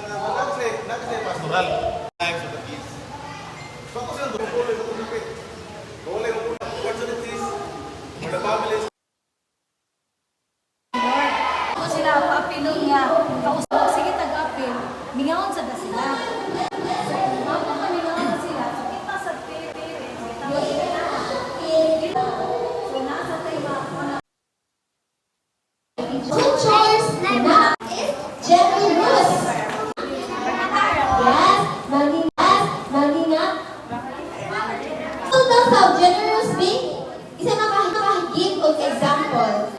ilang kasi pastoral. Lives of the kids. So ako sila dumukulay ko kumipit. Kulay ko opportunities for the families. Kung sila paapilon nga, kausap, sige tag-apil, mingaon sa da sila. So, bago pa mingaon sila, so kita sa parents, kita sa sila. So, nasa tayo mga Good choice na is generous. Yes, malingat. So, sa generous being, isa makahigit og example.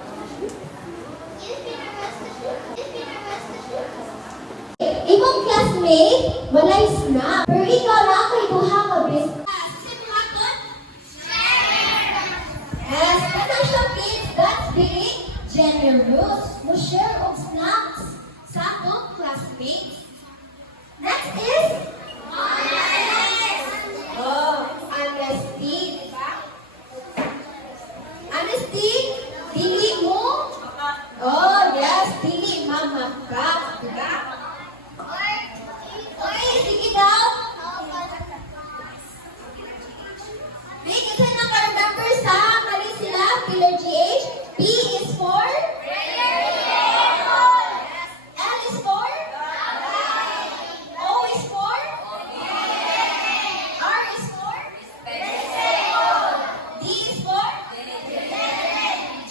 Imong classmate, walay snack. Pero ikaw na ako ituha ka, bis. Yes, potential kids, that's being generous. Mo share of snacks sa atong classmates. Next is honesty, diba? Honesty, dili mo. Oh, yes, dili mamaka, diba? Okay, sige daw. Big, isa na ka-remember sa kali sila, Pillar GH. P is for? L is for? O is for? R is for? D is for?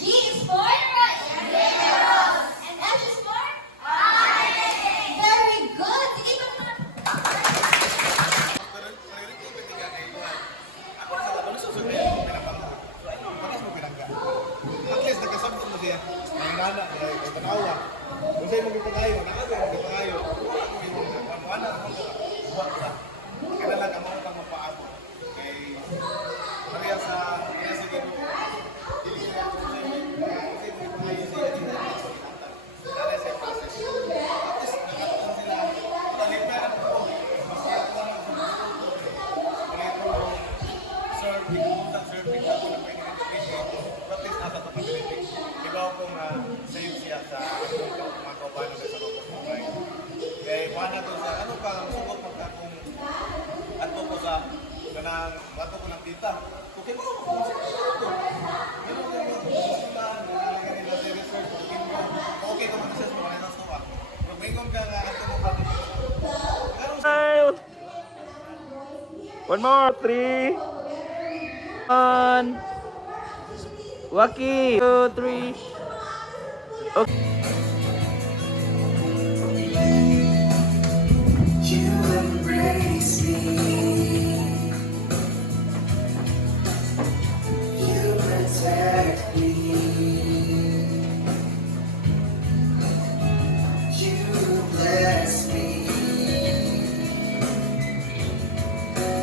G is for? And H is for? Very good. Sige ba naman? Ako sa ano susunod yung pinapang. Bakit mo pinangga? At least nagkasabot mo siya. Ang nana, ay tanawa. Kung sa'yo magpipagayo, nakabi magpipagayo. Ano kaya lang ang mga pang mapaabot. Kay Maria sa Ginoo. Dili na ako sa inyo. Kasi may pangayon sa inyo. Dali sa process. Tapos nakataon sila. Dahil na lang po. Mas kaya ko lang serving ako ng pwede education. But this nasa tapability. Ibaw kong save siya sa mga kaubanan sa loob ng bahay. Kaya wala ko sa ano pa, masukot magka kung ato ko sa kanang bato ko ng tita. Okay mo, kung sila ito. Ano ko yung sila, nalalagay nila sa research, okay ko mag-assess mo kanina sa tuwa. Pero mayroon ka nga ato mo bato. One more, 3. 1. Waki. 2, 3. Okay. You embrace me. You protect me. You bless me.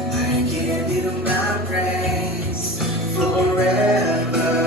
I give you my praise forever.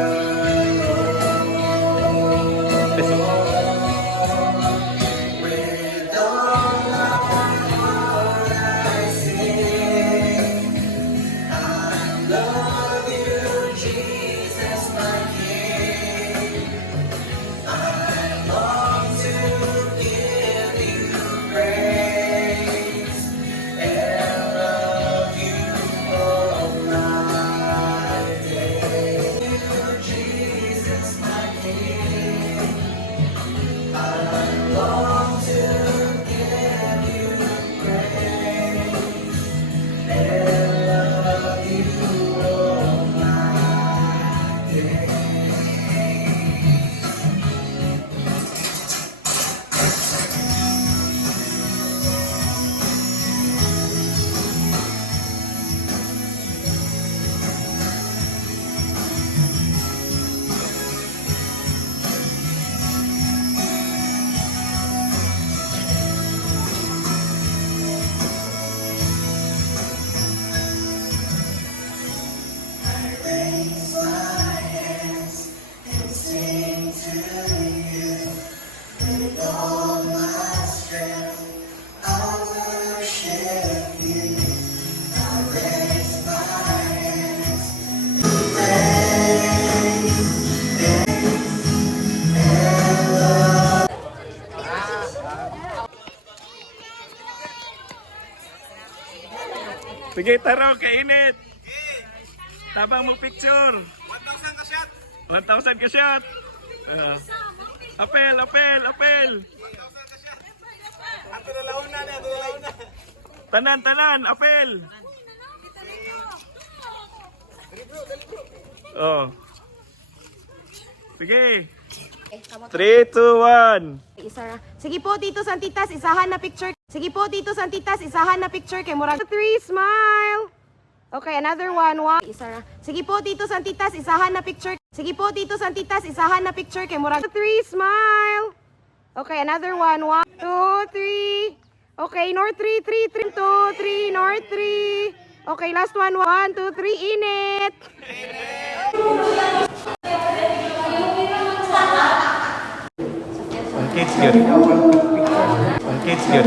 Sige, taro, kainit. Tabang mo picture. 1,000 ka shot. 1,000 ka shot. Apel, apel, apel. 1,000 ka shot. Ato na laon na, ato na laon na. Tanan, tanan, apel. Oh. Sige. 3, 2, 1. Isa ra. Sige po, Tito Santitas, isahan na picture. Sige po, Tito Santitas, isahan na picture kay murag 3, smile. Okay, another one. Isa ra. Sige po, Tito Santitas, isahan na picture. Sige po, Tito Santitas, isahan na picture kay murag 3, smile. Okay, another one. 1, 2, 3. Okay, north 3, 3, 3, 2, 3, north 3. Okay, last one. 1, 2, 3, init. Ang kids yun. Ang kids yun.